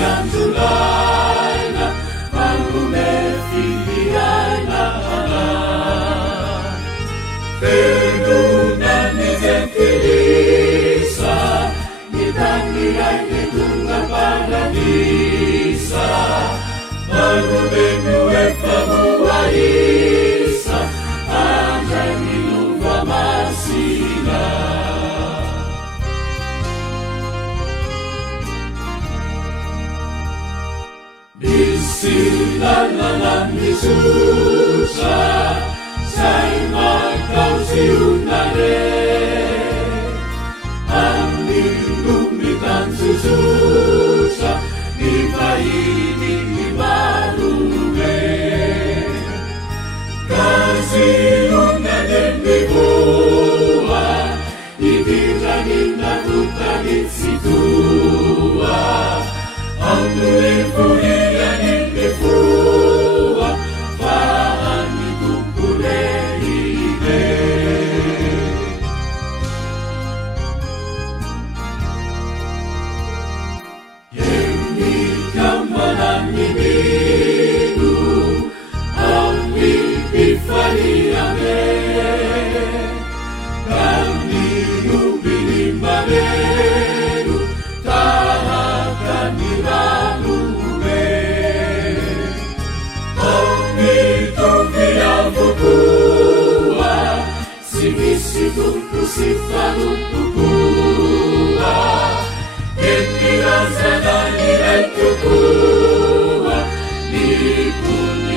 yang tulay na pangumefiliay na anak. Perdonan ni gentilisa, nitangiyay nitong paradisa, pangumenu e pabuaisa, anjay niluwa masina. Sinala ng Jesusa, sa'y magkausiyon na rin. Ang nilumitang Jesusa, di painig ni Barume. Kasiyon na din ni Buwa, itirangin na tutangin si Tuwa. Ang nulipulian Fua, paan itukulehine. Yemi kamanang imiru, ang ipifaliame, kami ubinimaneru, tahakan niramu. Kukua, sinisitong kusipalong kukua, inirazana nilay kukua, nipun